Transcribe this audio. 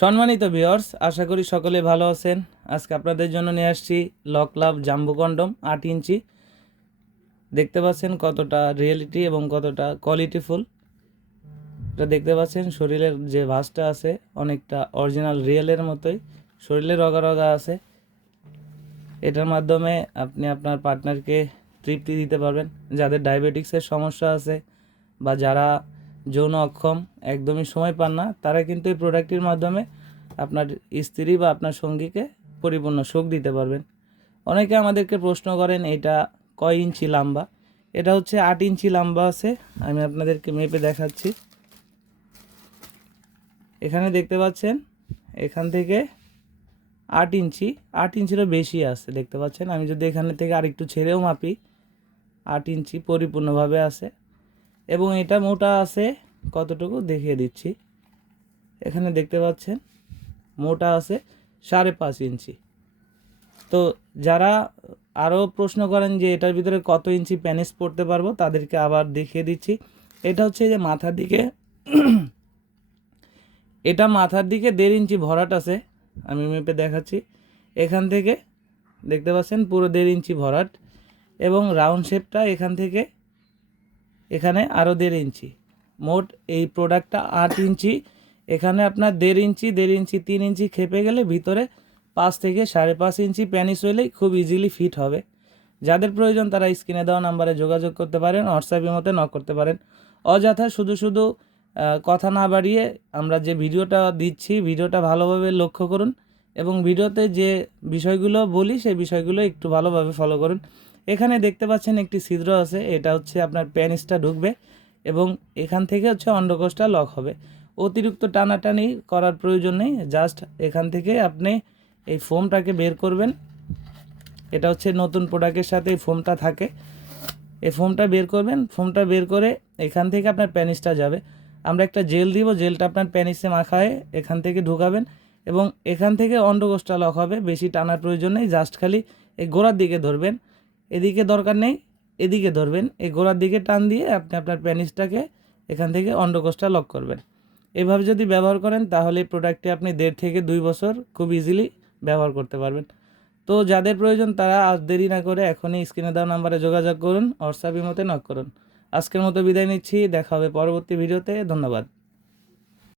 সম্মানিত ভিউয়ার্স, আশা করি সকলে ভালো আছেন। আজকে আপনাদের জন্য নিয়ে আসছি লক লাভ জাম্বো কন্ডম 8 ইঞ্চি। দেখতে পাচ্ছেন কতটা রিয়েলিটি এবং কতটা কোয়ালিটিফুল। এটা দেখতে পাচ্ছেন শরীরের যে ভাঁজটা আছে অনেকটা অরিজিনাল রিয়েলের মতোই, শরীরে রগা রগা আছে। এটার মাধ্যমে আপনি আপনার পার্টনারকে তৃপ্তি দিতে পারবেন। যাদের ডায়াবেটিক্সের সমস্যা আছে বা যারা যৌন অক্ষম, একদমই সময় পান না, তারা কিন্তু এই প্রোডাক্টটির মাধ্যমে আপনার স্ত্রী বা আপনার সঙ্গীকে পরিপূর্ণ সুখ দিতে পারবেন। অনেকে আমাদেরকে প্রশ্ন করেন এটা কয় ইঞ্চি লম্বা। এটা হচ্ছে 8 ইঞ্চি লম্বা আছে। আমি আপনাদেরকে মেপে দেখাচ্ছি। এখানে দেখতে পাচ্ছেন এখান থেকে 8 ইঞ্চি, 8 ইঞ্চিরও বেশি আছে দেখতে পাচ্ছেন। আমি যদি এখানে থেকে আরেকটু ছেড়েও মাপি, 8 ইঞ্চি পরিপূর্ণভাবে আছে। এবং এটা মোটা আছে কতটুকু দেখিয়ে দিচ্ছি। এখানে দেখতে পাচ্ছেন মোটা আছে 5.5 ইঞ্চি। তো যারা আরও প্রশ্ন করেন যে এটার ভিতরে কত ইঞ্চি প্যানিস পড়তে পারবো, তাদেরকে আবার দেখিয়ে দিচ্ছি। এটা হচ্ছে যে মাথার দিকে এটা মাথার দিকে 1.5 ইঞ্চি ভরাট আছে। আমি মেপে দেখাচ্ছি। এখান থেকে দেখতে পাচ্ছেন পুরো 1.5 ইঞ্চি ভরাট এবং রাউন্ড শেপটা এখান থেকে এখানে আরও 1.5 ইঞ্চি। মোট এই প্রোডাক্টটা 8 ইঞ্চি। এখানে আপনার 1.5 ইঞ্চি 1.5 ইঞ্চি 3 ইঞ্চি খেপে গেলে ভিতরে 5 থেকে 5.5 ইঞ্চি প্যানিস হলেই খুব ইজিলি ফিট হবে। যাদের প্রয়োজন তারা স্ক্রিনে দেওয়া নাম্বারে যোগাযোগ করতে পারেন, হোয়াটসঅ্যাপের মধ্যে নক করতে পারেন। অযথা শুধু কথা না বাড়িয়ে আমরা যে ভিডিওটা দিচ্ছি ভিডিওটা ভালোভাবে লক্ষ্য করুন এবং ভিডিওতে যে বিষয়গুলো বলি সেই বিষয়গুলো একটু ভালোভাবে ফলো করুন। এখানে দেখতে পাচ্ছেন একটি ছিদ্র আছে, এটা হচ্ছে আপনার প্যানিসটা ঢুকবে এবং এখান থেকে হচ্ছে অন্ডকোষটা লক হবে। অতিরিক্ত টানাটানি করার প্রয়োজন নেই, জাস্ট এখান থেকে আপনি এই ফোমটাকে বের করবেন। এটা হচ্ছে নতুন প্রোডাক্টের সাথে এই ফোমটা থাকে। এই ফোমটা বের করবেন, ফোমটা বের করে এখান থেকে আপনার প্যানিসটা যাবে। আমরা একটা জেল দিব, জেলটা আপনার প্যানিসে মাখায় এখান থেকে ঢুকাবেন এবং এখান থেকে অন্ডকোষটা লক হবে। বেশি টানার প্রয়োজন নেই, জাস্ট খালি এই গোড়ার দিকে ধরবেন, এদিকে দরকার নেই, এদিকে ধরবেন। এই গোড়ার দিকে টান দিয়ে আপনি আপনার প্যানিসটাকে এখান থেকে অন্ডকোষটা লক করবেন। এভাবে যদি ব্যবহার করেন তাহলে এই প্রোডাক্টটি আপনি 1.5 থেকে 2 বছর খুব ইজিলি ব্যবহার করতে পারবেন। তো যাদের প্রয়োজন তারা আজ দেরি না করে এখনই স্ক্রিনে দেওয়া নাম্বারে যোগাযোগ করুন, হোয়াটসঅ্যাপ ইমোতে নক করুন। আজকের মতো বিদায় নিচ্ছি, দেখা হবে পরবর্তী ভিডিওতে। ধন্যবাদ।